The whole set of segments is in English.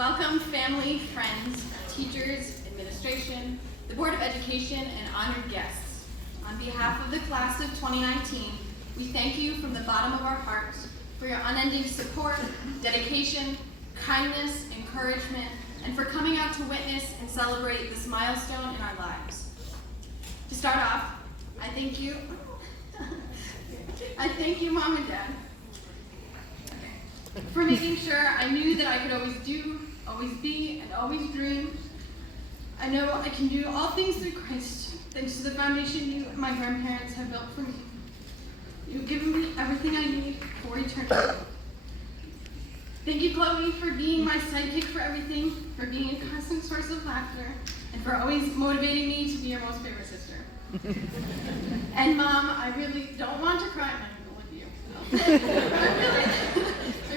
Welcome, family, friends, teachers, administration, the Board of Education, and honored guests. On behalf of the class of 2019, we thank you from the bottom of our hearts for your unending support, dedication, kindness, encouragement, and for coming out to witness and celebrate this milestone in our lives. To start off, I thank you, Mom and Dad, for making sure I knew that I could always do, always be, and always dream. I know I can do all things through Christ, thanks to the foundation you, my grandparents, have built for me. You've given me everything I need for eternity. Thank you, Chloe, for being my sidekick for everything, for being a constant source of laughter, and for always motivating me to be your most favorite sister. And Mom, I really don't want to cry. I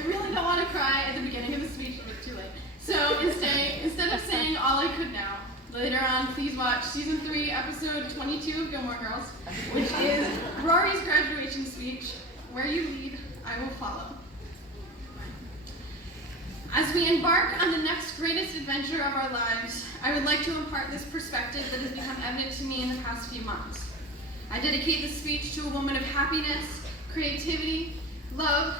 really don't want to cry at the beginning of the speech, but it's too late. So instead of saying all I could now, later on, please watch season 3, episode 22 of Gilmore Girls, which is Rory's graduation speech. Where you lead, I will follow. As we embark on the next greatest adventure of our lives, I would like to impart this perspective that has become evident to me in the past few months. I dedicate this speech to a woman of happiness, creativity, love,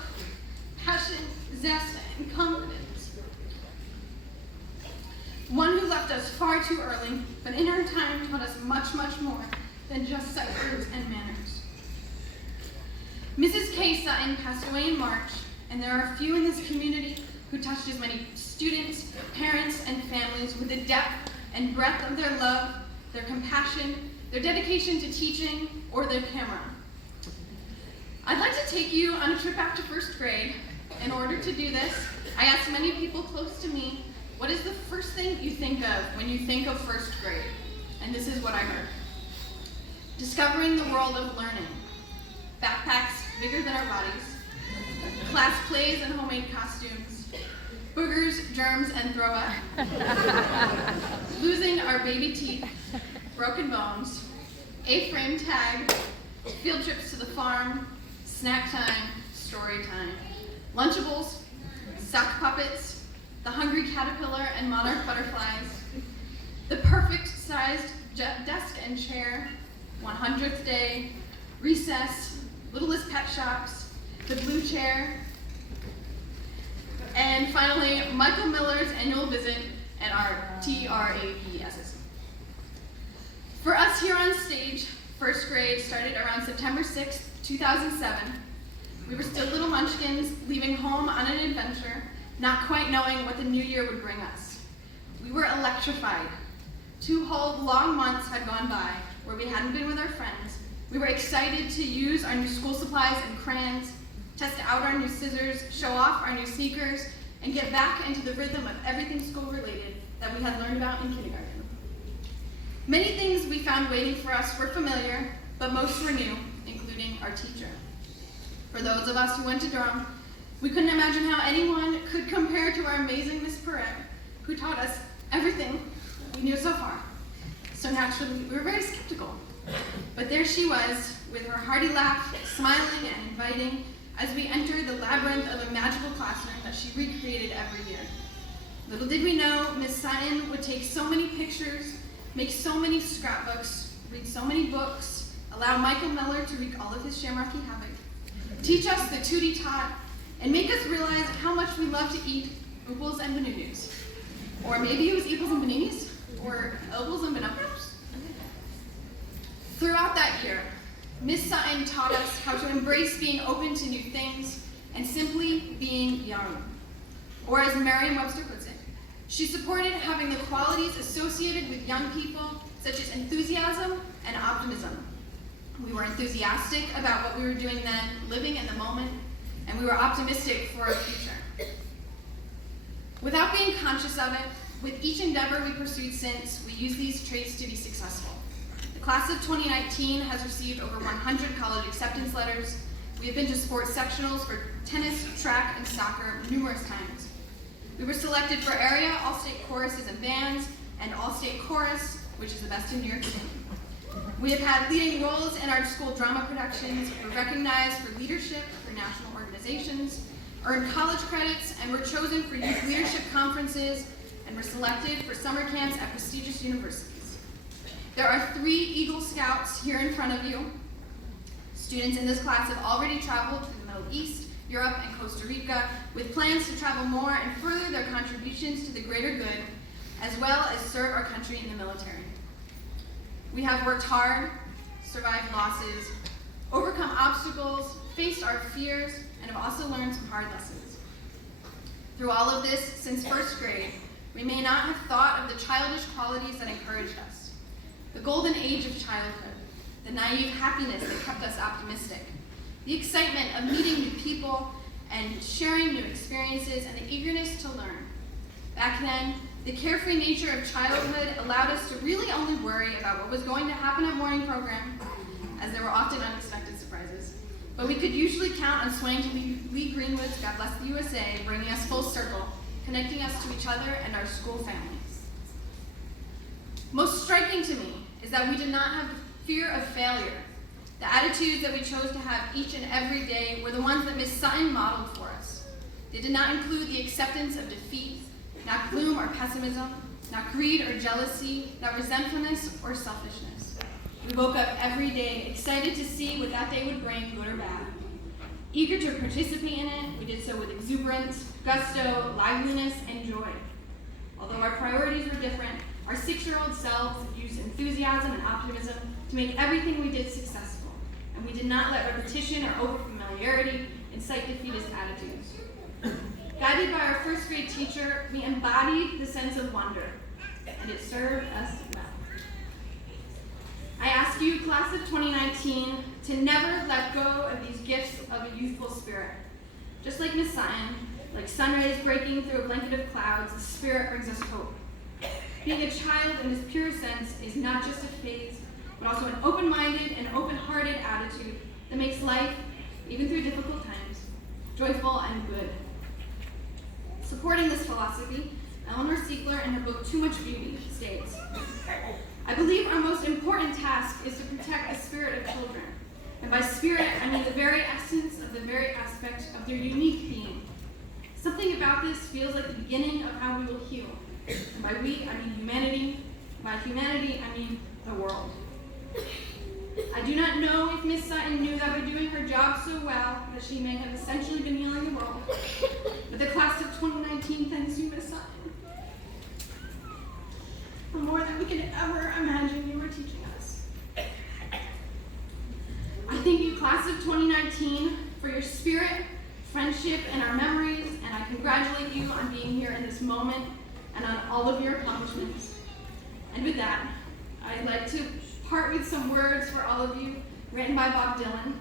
passion, zest, and confidence. One who left us far too early, but in her time taught us much, much more than just sight words and manners. Mrs. K. Sutton passed away in March, and there are few in this community who touched as many students, parents, and families with the depth and breadth of their love, their compassion, their dedication to teaching, or their camera. I'd like to take you on a trip back to first grade. In order to do this, I asked many people close to me, what is the first thing you think of when you think of first grade? And this is what I heard. Discovering the world of learning. Backpacks bigger than our bodies. Class plays and homemade costumes. Boogers, germs, and throw up. Losing our baby teeth. Broken bones. A-frame tag. Field trips to the farm. Snack time, story time, Lunchables, sock puppets, the hungry caterpillar and monarch butterflies, the perfect sized desk and chair, 100th day, recess, littlest pet shops, the blue chair, and finally, Michael Miller's annual visit at our TRAPSs. For us here on stage, first grade started around September 6th, 2007. We were still little munchkins, leaving home on an adventure, not quite knowing what the new year would bring us. We were electrified. 2 whole long months had gone by where we hadn't been with our friends. We were excited to use our new school supplies and crayons, test out our new scissors, show off our new sneakers, and get back into the rhythm of everything school-related that we had learned about in kindergarten. Many things we found waiting for us were familiar, but most were new, including our teacher. For those of us who went to Durham, we couldn't imagine how anyone could compare to our amazing Miss Perret, who taught us everything we knew so far. So naturally, we were very skeptical. But there she was, with her hearty laugh, smiling and inviting, as we entered the labyrinth of a magical classroom that she recreated every year. Little did we know, Miss Sutton would take so many pictures, make so many scrapbooks, read so many books, allow Michael Miller to wreak all of his shamrocky havoc, teach us the tootie tot, and make us realize how much we love to eat ooples and bananas. Or maybe it was eeples and bananas, or elbows and bananas. Throughout that year, Miss Sutton taught us how to embrace being open to new things and simply being young. Or as Merriam-Webster puts it, she supported having the qualities associated with young people, such as enthusiasm and optimism. We were enthusiastic about what we were doing then, living in the moment, and we were optimistic for our future. Without being conscious of it, with each endeavor we pursued since, we used these traits to be successful. The class of 2019 has received over 100 college acceptance letters. We have been to sports sectionals for tennis, track, and soccer numerous times. We were selected for area all-state choruses and bands, and all-state chorus, which is the best in New York City. We have had leading roles in our school drama productions. We're recognized for leadership for national organizations, earned college credits, and were chosen for youth leadership conferences and were selected for summer camps at prestigious universities. There are 3 Eagle Scouts here in front of you. Students in this class have already traveled to the Middle East, Europe, and Costa Rica with plans to travel more and further their contributions to the greater good, as well as serve our country in the military. We have worked hard, survived losses, overcome obstacles, faced our fears, and have also learned some hard lessons. Through all of this, since first grade, we may not have thought of the childish qualities that encouraged us, the golden age of childhood, the naive happiness that kept us optimistic, the excitement of meeting new people and sharing new experiences, and the eagerness to learn. Back then, the carefree nature of childhood allowed us to really only worry about what was going to happen at morning program, as there were often unexpected surprises. But we could usually count on swaying to Lee Greenwood's God Bless the USA, bringing us full circle, connecting us to each other and our school families. Most striking to me is that we did not have fear of failure. The attitudes that we chose to have each and every day were the ones that Miss Sutton modeled for us. They did not include the acceptance of defeat, not gloom or pessimism, not greed or jealousy, not resentfulness or selfishness. We woke up every day excited to see what that day would bring, good or bad. Eager to participate in it, we did so with exuberance, gusto, liveliness, and joy. Although our priorities were different, our 6-year-old selves used enthusiasm and optimism to make everything we did successful, and we did not let repetition or overfamiliarity incite defeatist attitudes. Guided by our first grade teacher, we embodied the sense of wonder, and it served us well. I ask you, class of 2019, to never let go of these gifts of a youthful spirit. Just like Miss Sutton, like sun rays breaking through a blanket of clouds, the spirit brings us hope. Being a child in its pure sense is not just a phase, but also an open-minded and open-hearted attitude that makes life, even through difficult times, joyful and good. Supporting this philosophy, Eleanor Siegler, in her book Too Much Beauty, states, I believe our most important task is to protect the spirit of children. And by spirit, I mean the very essence of the very aspect of their unique being. Something about this feels like the beginning of how we will heal. And by we, I mean humanity. By humanity, I mean the world. I do not know if Miss Sutton knew that by doing her job so well that she may have essentially been healing the world. But the class of 2019 thanks you, Miss Sutton, for more than we could ever imagine you were teaching us. I thank you, class of 2019, for your spirit, friendship, and our memories, and I congratulate you on being here in this moment and on all of your accomplishments. And with that, I'd like to part with some words for all of you, written by Bob Dylan.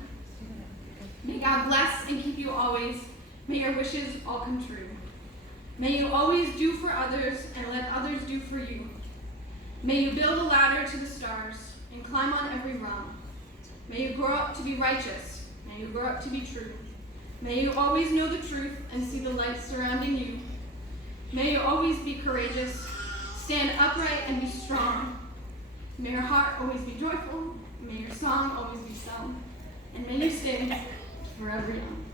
May God bless and keep you always. May your wishes all come true. May you always do for others and let others do for you. May you build a ladder to the stars and climb on every rung. May you grow up to be righteous. May you grow up to be true. May you always know the truth and see the light surrounding you. May you always be courageous, stand upright and be strong. May your heart always be joyful. May your song always be sung. And may you stay forever young.